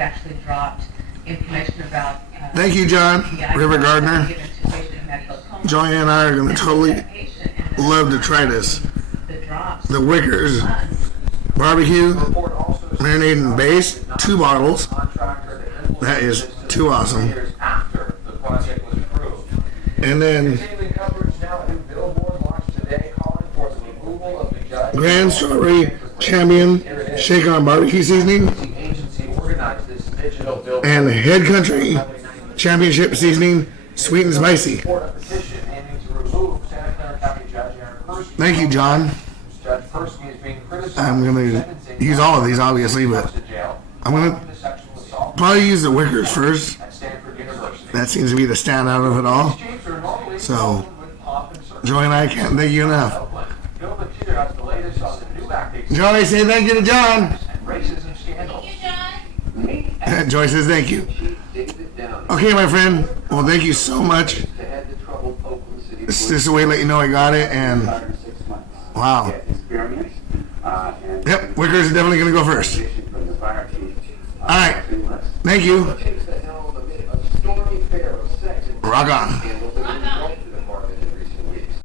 actually dropped information about. Thank you, John. Rivet Gardner. Joi and I are going to totally love to try this. The Wickers barbecue, marinade and Baste, 2 bottles. That is too awesome. And then Grand Strawberry Champion Shake on Barbecue Seasoning and Head Country Championship Seasoning Sweet and Spicy. Thank you, John. I'm going to use all of these, obviously, but I'm going to probably use the Wickers first. That seems to be the standout of it all. So, Joi and I can't thank you enough. Joy, say thank you to John. Thank you, John. Joy says thank you. Okay, my friend. Well, thank you so much. It's just a way to let you know I got it, and wow. Yep, Wickers is definitely going to go first. All right. Thank you. Rock on. Rock on.